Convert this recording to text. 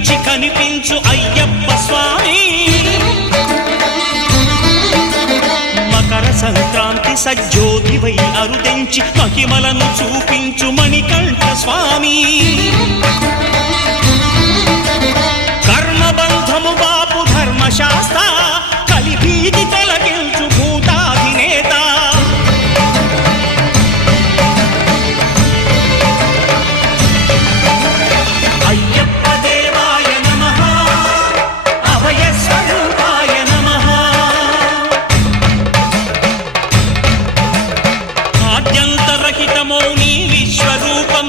కనిపించి కనిపించు అయ్యప్ప స్వామి. మకర సంక్రాంతి సజ్జోతివై అరుదెంచి మహిమలను చూపించు మణికంఠ స్వామి. కర్మబంధము బాపు ధర్మశాస్త్ర కలిభీతి తొలగించు భూతాధినేత. అయ్యప్ప దేవాయ నమః, అభయ స్వరూపాయ నమః. ఆద్యంతరహితమౌ నీ విశ్వరూపం